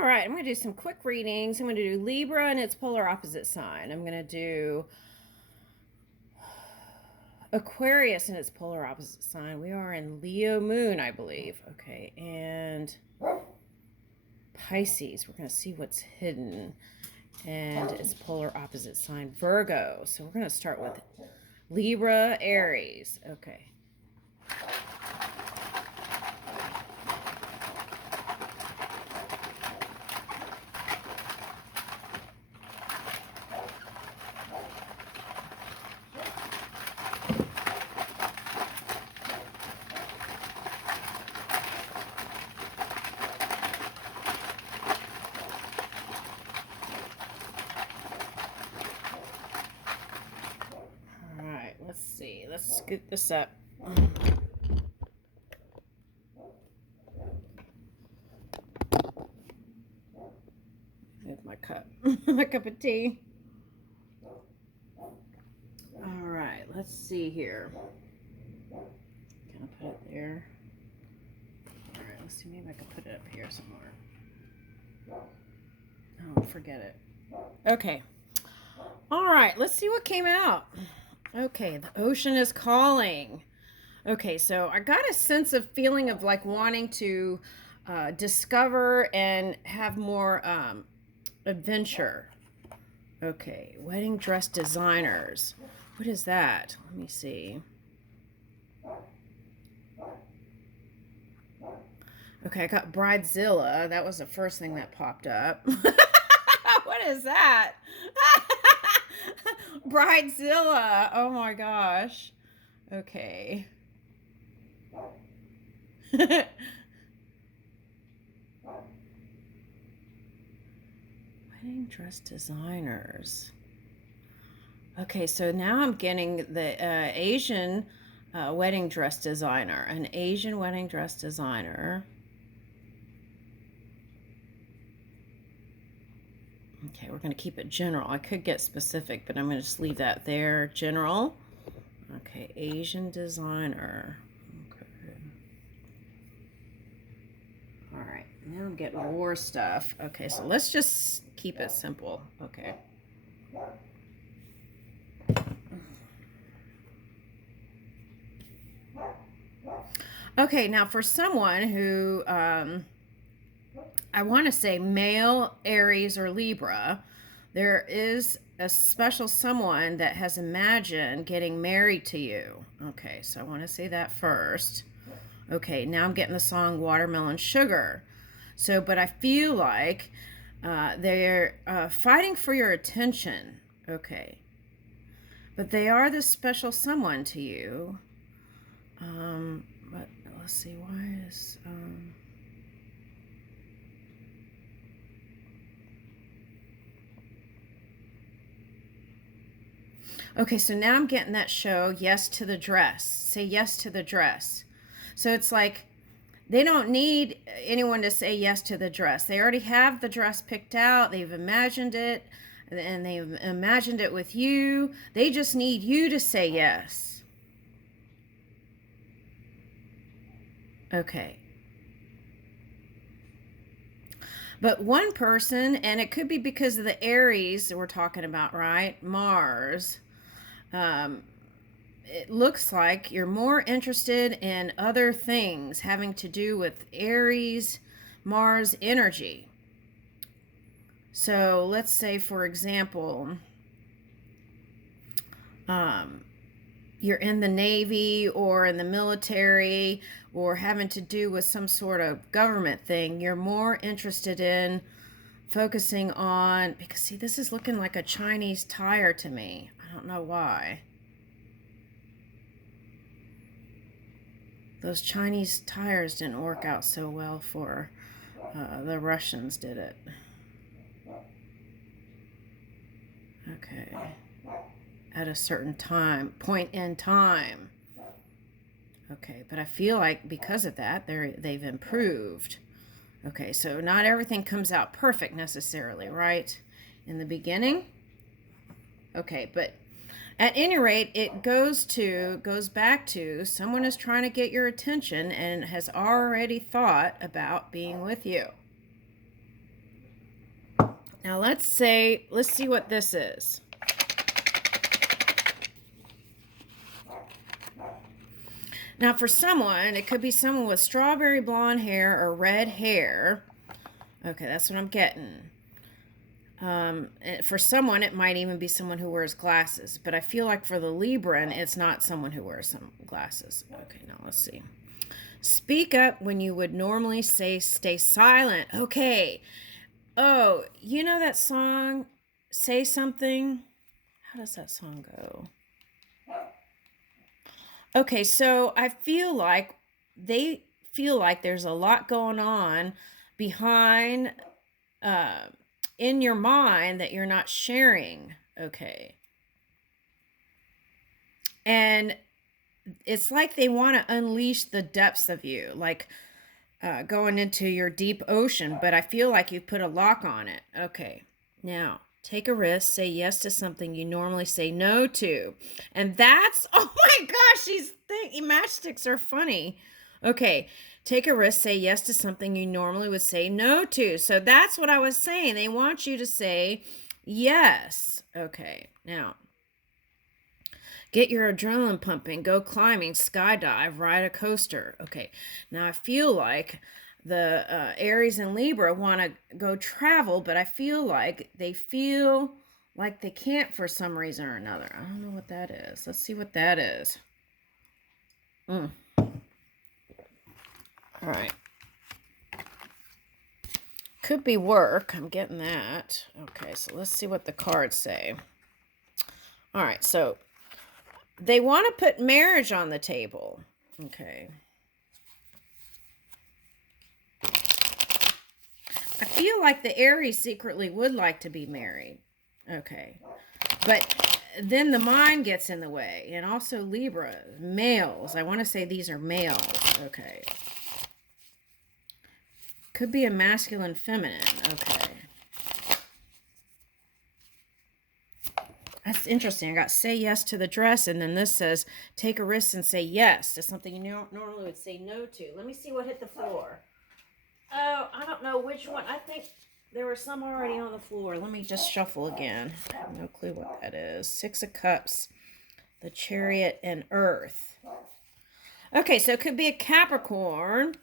All right, I'm going to do some quick readings. I'm going to do Libra and its polar opposite sign. I'm going to do Aquarius and its polar opposite sign. We are in Leo moon, I believe. Okay, and Pisces. We're going to see what's hidden. And its polar opposite sign, Virgo. So we're going to start with Libra, Aries. Okay. Let's see. Let's scoot this up. With my cup. My cup of tea. All right. Let's see here. Can I put it there? All right. Let's see. Maybe I can put it up here somewhere. Oh, forget it. Okay. All right. Let's see what came out. Okay, the ocean is calling. Okay, so I got a sense of feeling of like wanting to discover and have more adventure. Okay, wedding dress designers. What is that? Let me see. Okay, I got Bridezilla. That was the first thing that popped up. What is that? Bridezilla. Oh my gosh. Okay. Wedding dress designers. Okay, so now I'm getting the Asian wedding dress designer. An Asian wedding dress designer. Okay, we're going to keep it general. I could get specific, but I'm going to just leave that there. General. Okay, Asian designer. Okay. All right, now I'm getting war stuff. Okay, so let's just keep it simple. Okay. Okay, now for someone who, I want to say male, Aries, or Libra, there is a special someone that has imagined getting married to you. Okay, so I want to say that first. Okay, now I'm getting the song Watermelon Sugar. So, but I feel like they're fighting for your attention. Okay. But they are this special someone to you. But let's see, why is... Okay, so now I'm getting that show, Yes to the Dress. Say yes to the dress. So it's like they don't need anyone to say yes to the dress. They already have the dress picked out. They've imagined it, and they've imagined it with you. They just need you to say yes. Okay. But one person, and it could be because of the Aries that we're talking about, right? Mars. It looks like you're more interested in other things having to do with Aries, Mars energy. So let's say, for example, you're in the Navy or in the military or having to do with some sort of government thing. You're more interested in focusing on, because see, this is looking like a Chinese tire to me. I don't know why. Those Chinese tires didn't work out so well for the Russians, did it? Okay. At a certain point in time. Okay, but I feel like because of that, they've improved. Okay, so not everything comes out perfect necessarily, right? In the beginning. Okay, but at any rate, it goes back to someone is trying to get your attention and has already thought about being with you. Now let's see what this is. Now for someone, it could be someone with strawberry blonde hair or red hair. Okay, that's what I'm getting. For someone, it might even be someone who wears glasses. But I feel like for the Libran, it's not someone who wears some glasses. Okay, now let's see. Speak up when you would normally say stay silent. Okay. Oh, you know that song, Say Something? How does that song go? Okay, so I feel like they feel like there's a lot going on behind in your mind that you're not sharing. Okay. And it's like they want to unleash the depths of you, like going into your deep ocean, but I feel like you put a lock on it. Okay. Now, take a risk, say yes to something you normally say no to. And that's, oh my gosh, these matchsticks are funny. Okay, take a risk, say yes to something you normally would say no to. So that's what I was saying. They want you to say yes. Okay, now, get your adrenaline pumping, go climbing, skydive, ride a coaster. Okay, now I feel like the Aries and Libra want to go travel, but I feel like they can't for some reason or another. I don't know what that is. Let's see what that is. All right. Could be work. I'm getting that. Okay, so let's see what the cards say. All right, so they want to put marriage on the table. Okay. I feel like the Aries secretly would like to be married. Okay. But then the mind gets in the way. And also Libra, males. I want to say these are males. Okay. Could be a masculine, feminine. Okay. That's interesting. I got say yes to the dress, and then this says take a risk and say yes to something you normally would say no to. Let me see what hit the floor. Oh, I don't know which one. I think there were some already on the floor. Let me just shuffle again. I have no clue what that is. 6 of Cups, the Chariot, and Earth. Okay, so it could be a Capricorn.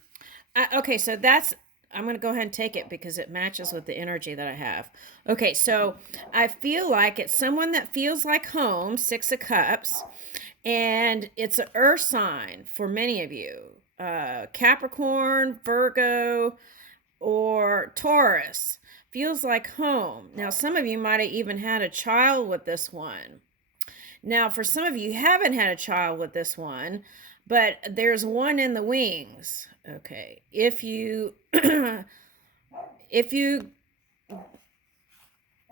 Okay, so that's... I'm going to go ahead and take it because it matches with the energy that I have. Okay, so I feel like it's someone that feels like home, 6 of Cups, and it's an earth sign for many of you. Capricorn, Virgo, or Taurus. Feels like home. Now, some of you might have even had a child with this one. Now, for some of you haven't had a child with this one, but there's one in the wings. Okay. If you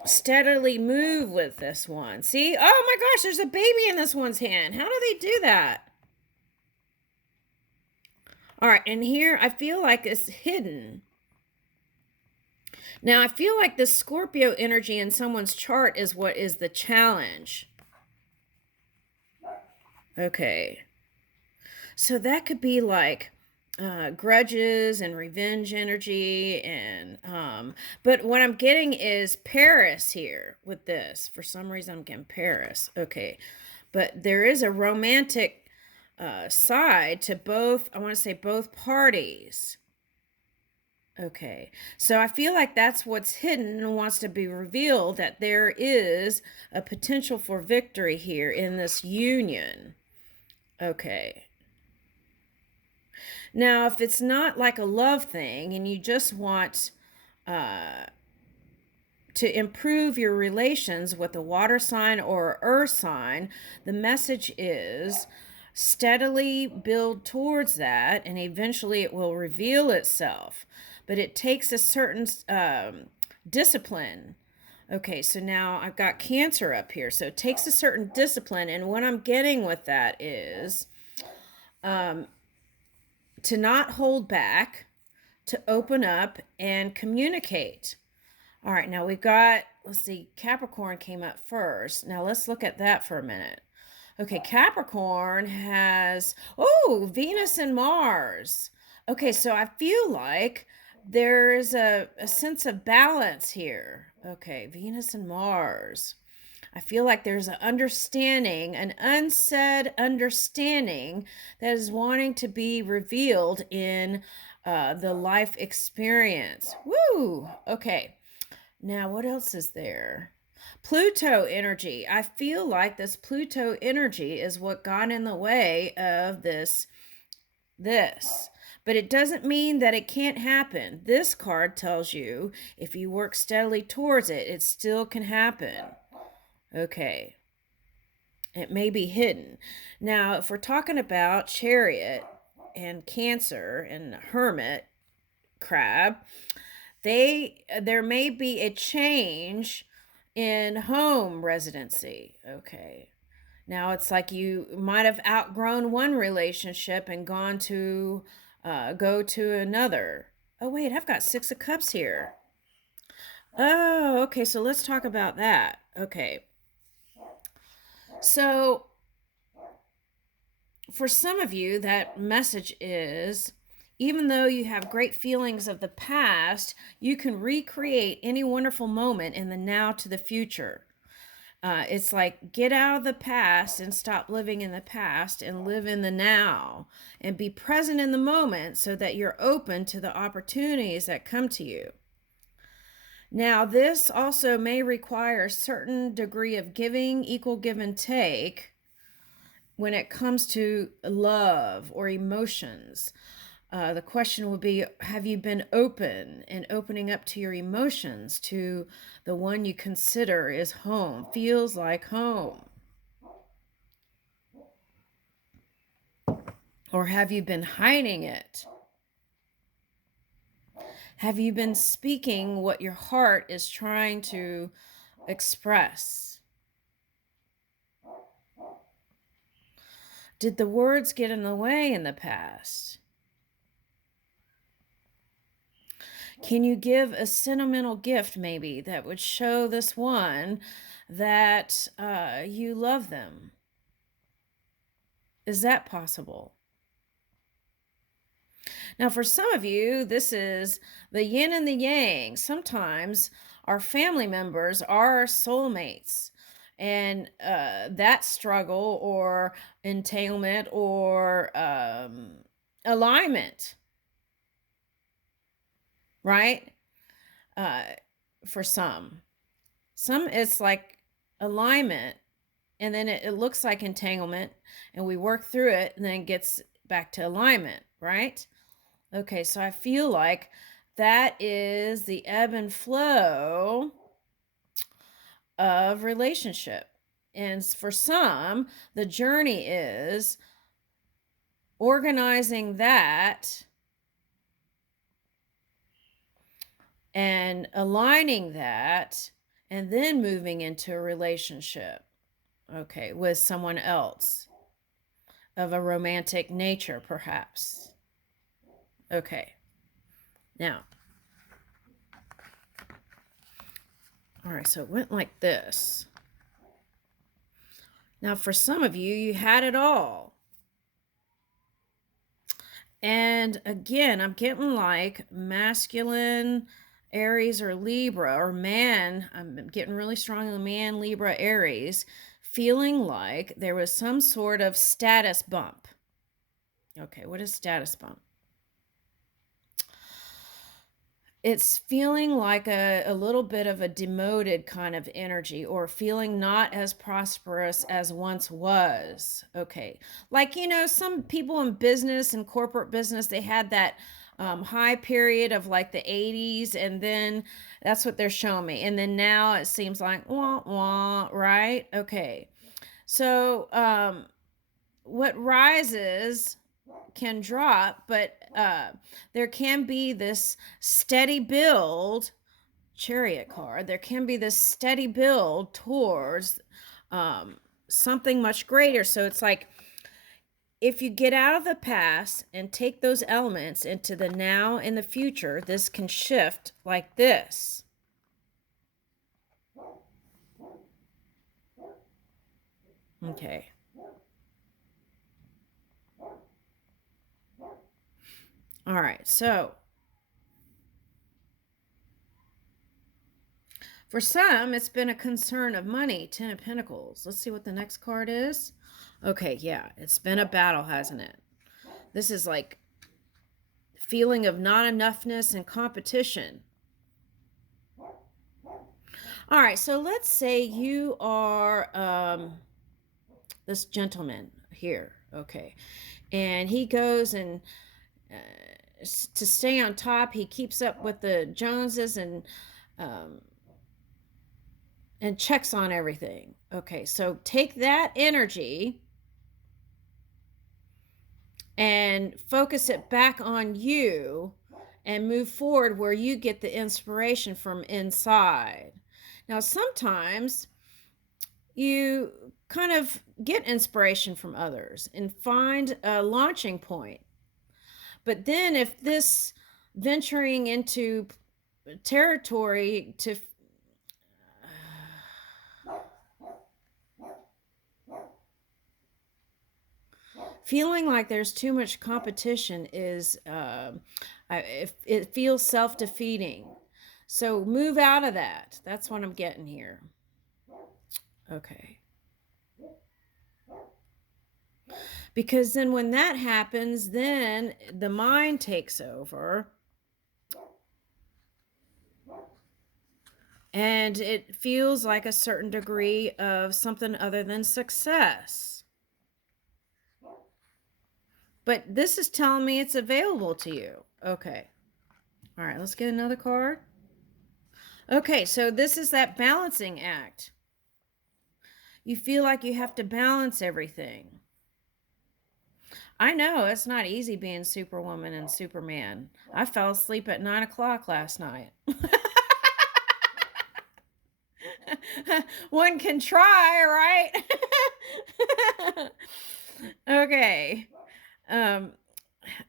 steadily move with this one. See? Oh my gosh, there's a baby in this one's hand. How do they do that? All right, and here I feel like it's hidden. Now, I feel like the Scorpio energy in someone's chart is what is the challenge. Okay. So that could be like grudges and revenge energy, and but what I'm getting is Paris here with this. For some reason I'm getting Paris. Okay. But there is a romantic side to both, I want to say both parties. Okay, so I feel like that's what's hidden and wants to be revealed, that there is a potential for victory here in this union. Okay. Now, if it's not like a love thing and you just want to improve your relations with a water sign or earth sign, the message is steadily build towards that and eventually it will reveal itself. But it takes a certain discipline. Okay, so now I've got Cancer up here. So it takes a certain discipline. And what I'm getting with that is to not hold back, to open up and communicate. All right, now we've got, let's see, Capricorn came up first. Now let's look at that for a minute. Okay, Capricorn has, oh, Venus and Mars. Okay, so I feel like there is a sense of balance here. Okay, Venus and Mars. I feel like there's an understanding, an unsaid understanding that is wanting to be revealed in the life experience. Woo! Okay, now what else is there? Pluto energy. I feel like this Pluto energy is what got in the way of this. But it doesn't mean that it can't happen. This card tells you if you work steadily towards it, it still can happen. Okay. It may be hidden. Now, if we're talking about Chariot and Cancer and Hermit crab, there may be a change in home residency. Okay. Now it's like you might have outgrown one relationship and gone to go to another. Oh wait, I've got 6 of Cups here. Oh, okay, so let's talk about that. Okay. So for some of you, that message is, even though you have great feelings of the past, you can recreate any wonderful moment in the now to the future. It's like get out of the past and stop living in the past and live in the now and be present in the moment so that you're open to the opportunities that come to you. Now, this also may require a certain degree of giving, equal give and take when it comes to love or emotions. The question would be, have you been open and opening up to your emotions, to the one you consider is home, feels like home? Or have you been hiding it? Have you been speaking what your heart is trying to express? Did the words get in the way in the past? Can you give a sentimental gift maybe that would show this one that you love them? Is that possible? Now, for some of you, this is the yin and the yang. Sometimes our family members are our soulmates. And that struggle or entanglement or alignment, right? Uh, for some it's like alignment, and then it looks like entanglement, and we work through it, and then it gets back to alignment, right? Okay, so I feel like that is the ebb and flow of relationship. And for some, the journey is organizing that and aligning that and then moving into a relationship, okay, with someone else of a romantic nature, perhaps. Okay. Now, all right, so it went like this. Now, for some of you, you had it all. And again, I'm getting like masculine, Aries or Libra, or man. I'm getting really strong on man, Libra, Aries, feeling like there was some sort of status bump. Okay, what is status bump? It's feeling like a little bit of a demoted kind of energy, or feeling not as prosperous as once was. Okay. Like, some people in business and corporate business, they had that high period of like the 80s, and then that's what they're showing me. And then now it seems like, wah, wah, right? Okay. So, what rises can drop, but there can be this steady build. Chariot card, there can be this steady build towards something much greater. So it's like, if you get out of the past and take those elements into the now and the future, this can shift like this. Okay. All right, so For some, it's been a concern of money, 10 of Pentacles. Let's see what the next card is. Okay, yeah, it's been a battle, hasn't it? This is like feeling of not enoughness and competition. All right, so let's say you are this gentleman here, okay, and he goes and to stay on top, he keeps up with the Joneses and checks on everything. Okay, so take that energy and focus it back on you and move forward where you get the inspiration from inside. Now, sometimes you kind of get inspiration from others and find a launching point. But then if this venturing into territory to feeling like there's too much competition is it feels self-defeating. So move out of that. That's what I'm getting here. Okay. Because then when that happens, then the mind takes over. And it feels like a certain degree of something other than success. But this is telling me it's available to you. Okay. All right, let's get another card. Okay, so this is that balancing act. You feel like you have to balance everything. I know it's not easy being Superwoman and Superman. I fell asleep at 9 o'clock last night. One can try, right? Okay.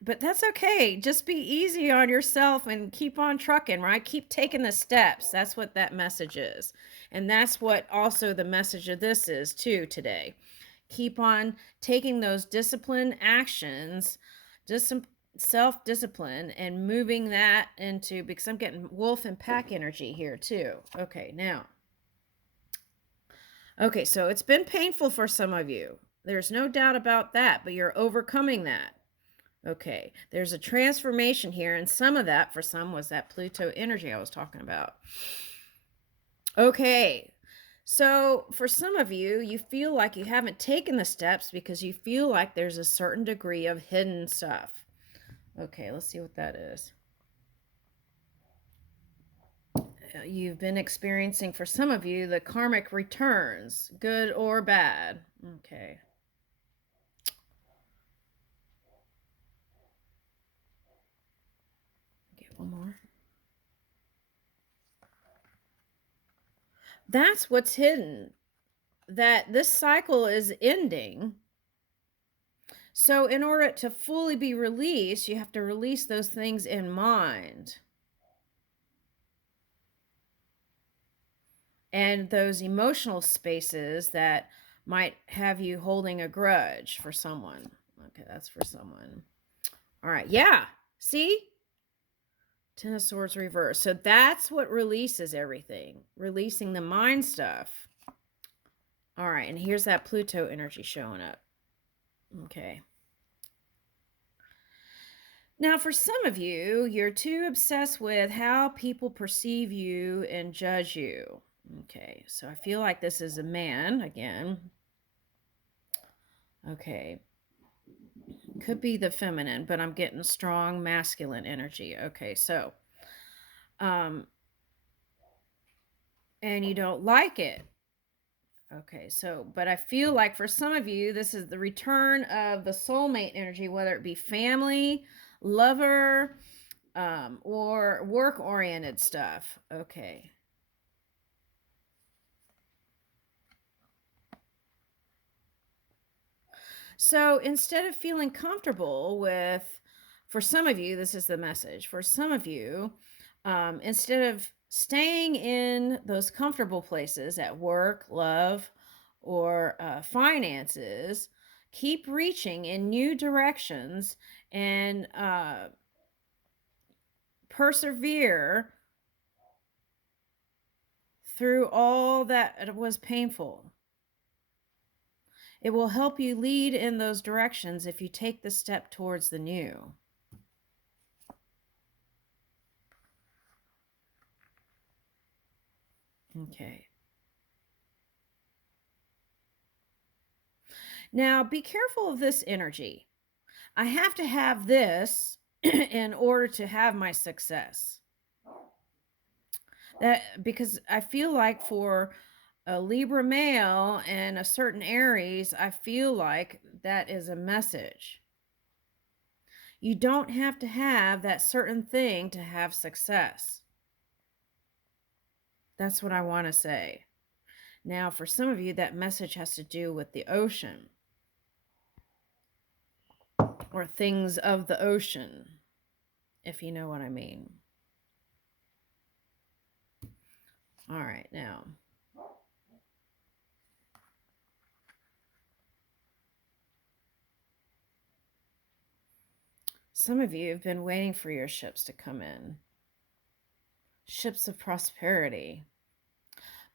But that's okay. Just be easy on yourself and keep on trucking, right? Keep taking the steps. That's what that message is. And that's what also the message of this is too today. Keep on taking those discipline actions, just some self-discipline and moving that into, because I'm getting wolf and pack energy here too. Okay, now. Okay, so it's been painful for some of you. There's no doubt about that, but you're overcoming that. Okay, there's a transformation here, and some of that for some was that Pluto energy I was talking about. Okay, so for some of you, you feel like you haven't taken the steps because you feel like there's a certain degree of hidden stuff. Okay, let's see what that is. You've been experiencing, for some of you, the karmic returns, good or bad. Okay. Get one more. That's what's hidden, that this cycle is ending. So in order to fully be released, you have to release those things in mind. And those emotional spaces that might have you holding a grudge for someone. Okay, that's for someone. All right, yeah. See? Ten of Swords reverse. So that's what releases everything. Releasing the mind stuff. All right, and here's that Pluto energy showing up. Okay. Now, for some of you, you're too obsessed with how people perceive you and judge you. Okay, so I feel like this is a man again. Okay. Could be the feminine, but I'm getting strong masculine energy. Okay, so and you don't like it. Okay, so but I feel like for some of you, this is the return of the soulmate energy, whether it be family, lover, or work-oriented stuff. Okay. So instead of feeling comfortable with, for some of you, this is the message. For some of you, instead of staying in those comfortable places at work, love, or finances, keep reaching in new directions and persevere through all that was painful. It will help you lead in those directions if you take the step towards the new. Okay. Now, be careful of this energy. I have to have this in order to have my success. That because I feel like for a Libra male and a certain Aries, I feel like that is a message. You don't have to have that certain thing to have success. That's what I want to say. Now, for some of you, that message has to do with the ocean or things of the ocean, if you know what I mean. All right, now. Some of you have been waiting for your ships to come in. Ships of prosperity.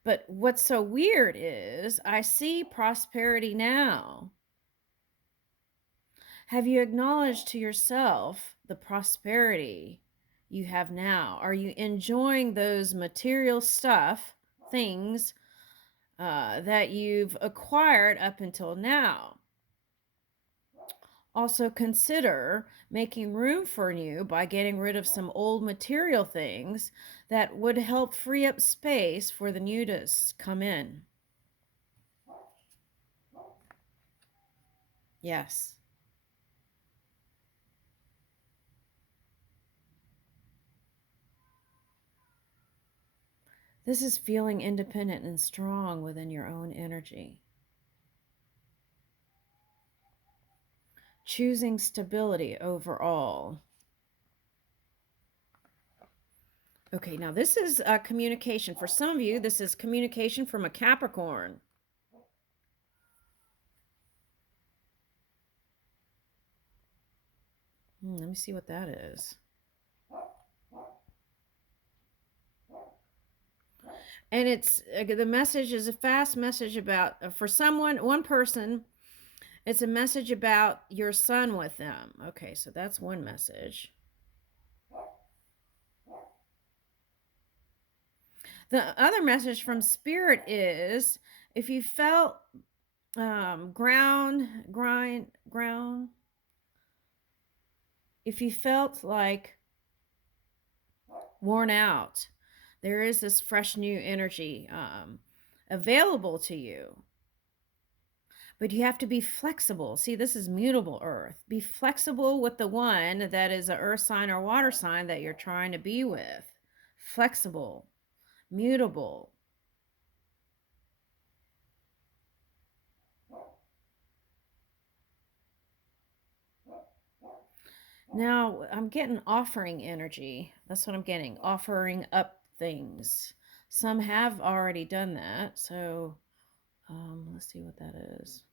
But what's so weird is I see prosperity now. Have you acknowledged to yourself the prosperity you have now? Are you enjoying those material stuff, things that you've acquired up until now? Also consider making room for new by getting rid of some old material things that would help free up space for the new to come in. Yes. This is feeling independent and strong within your own energy. Choosing stability overall. Okay, now this is communication. For some of you, this is communication from a Capricorn. Let me see what that is. And it's the message is a fast message about, for someone, one person, it's a message about your son with them. Okay, so that's one message. The other message from Spirit is if you felt ground, if you felt like worn out, there is this fresh new energy available to you. But you have to be flexible. See, this is mutable earth. Be flexible with the one that is an earth sign or water sign that you're trying to be with. Flexible, mutable. Now, I'm getting offering energy. That's what I'm getting. Offering up things. Some have already done that. So let's see what that is.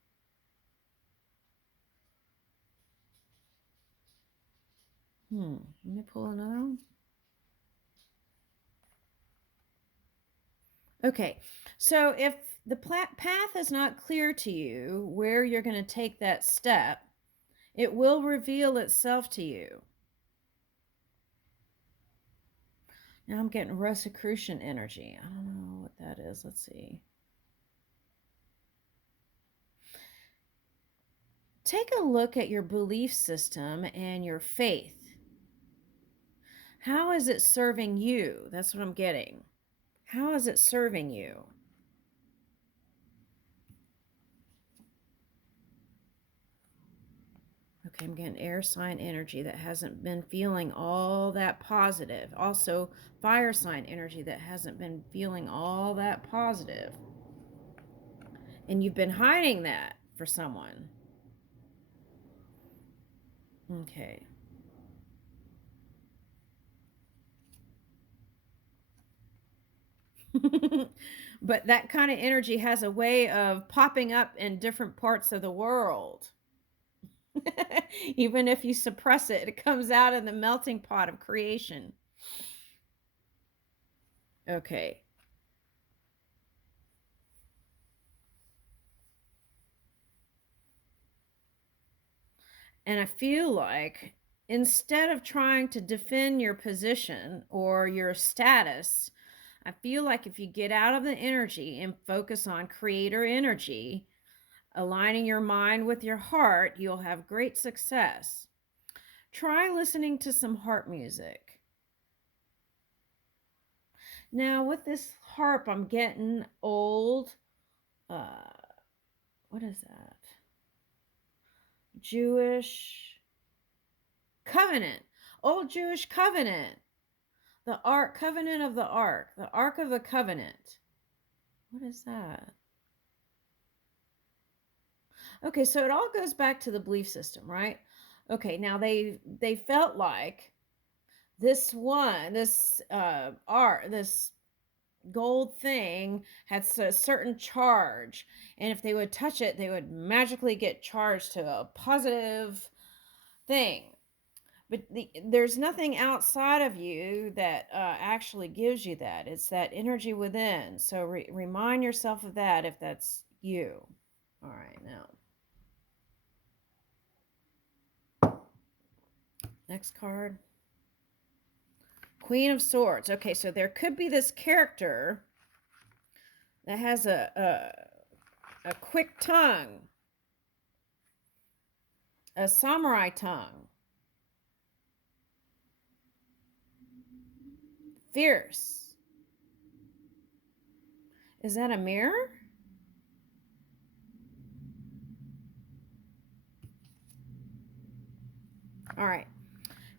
Let me pull another one. Okay, so if the path is not clear to you where you're going to take that step, it will reveal itself to you. Now I'm getting Rosicrucian energy. I don't know what that is. Let's see. Take a look at your belief system and your faith. How is it serving you? That's what I'm getting. How is it serving you? Okay, I'm getting air sign energy that hasn't been feeling all that positive. Also, fire sign energy that hasn't been feeling all that positive. And you've been hiding that for someone. Okay. But that kind of energy has a way of popping up in different parts of the world. Even if you suppress it, it comes out in the melting pot of creation. Okay. And I feel like instead of trying to defend your position or your status, I feel like if you get out of the energy and focus on creator energy, aligning your mind with your heart, you'll have great success. Try listening to some harp music. Now, with this harp, I'm getting old. What is that? Jewish covenant. Old Jewish covenant. The Ark, covenant of the Ark. The Ark of the Covenant. What is that? Okay, so it all goes back to the belief system, right? Okay, now they felt like this art, this gold thing had a certain charge, and if they would touch it, they would magically get charged to a positive thing. But there's nothing outside of you that actually gives you that. It's that energy within. So remind yourself of that if that's you. All right, now. Next card. Queen of Swords. Okay, so there could be this character that has a quick tongue, a samurai tongue, fierce. Is that a mirror? All right.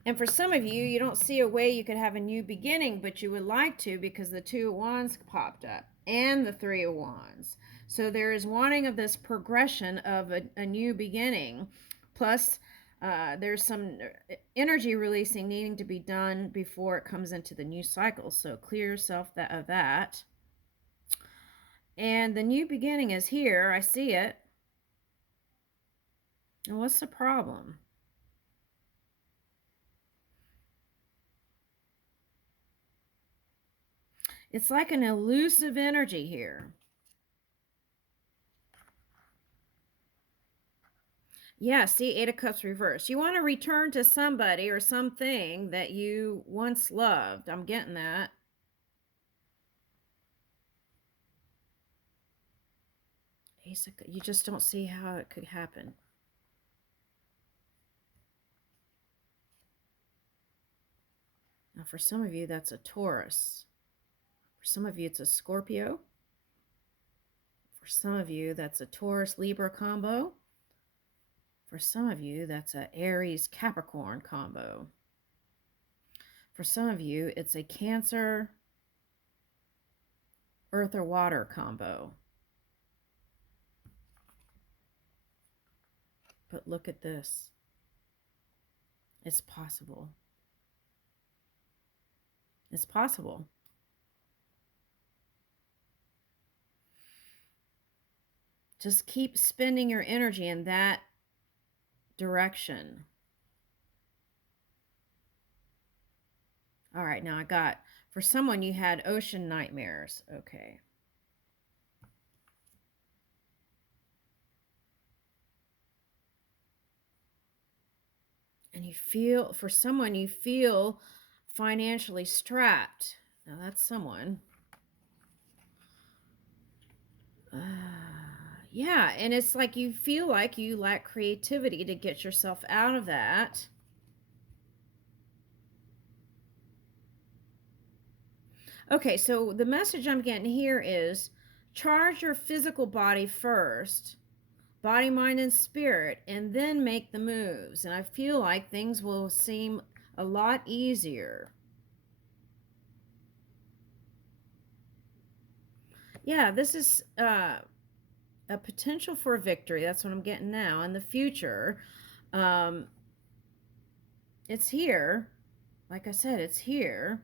And for some of you, you don't see a way you could have a new beginning, but you would like to because the Two of Wands popped up and the Three of Wands. So there is wanting of this progression of a new beginning. Plus, there's some energy releasing needing to be done before it comes into the new cycle. So clear yourself of that. And the new beginning is here. I see it. And what's the problem? It's like an elusive energy here. Yeah, see, Eight of Cups reversed. You want to return to somebody or something that you once loved. I'm getting that. You just don't see how it could happen. Now, for some of you, that's a Taurus. For some of you, it's a Scorpio. For some of you, that's a Taurus-Libra combo. For some of you, that's a Aries-Capricorn combo. For some of you, it's a Cancer, Earth or Water combo. But look at this. It's possible. It's possible. Just keep spending your energy in that direction. All right, now I got, for someone you had ocean nightmares. Okay. And you feel, for someone, you feel financially strapped. Now that's someone. Yeah, and it's like you feel like you lack creativity to get yourself out of that. Okay, so the message I'm getting here is charge your physical body first, body, mind, and spirit, and then make the moves. And I feel like things will seem a lot easier. Yeah, this is a potential for a victory. That's what I'm getting now. In the future, it's here. Like I said, it's here.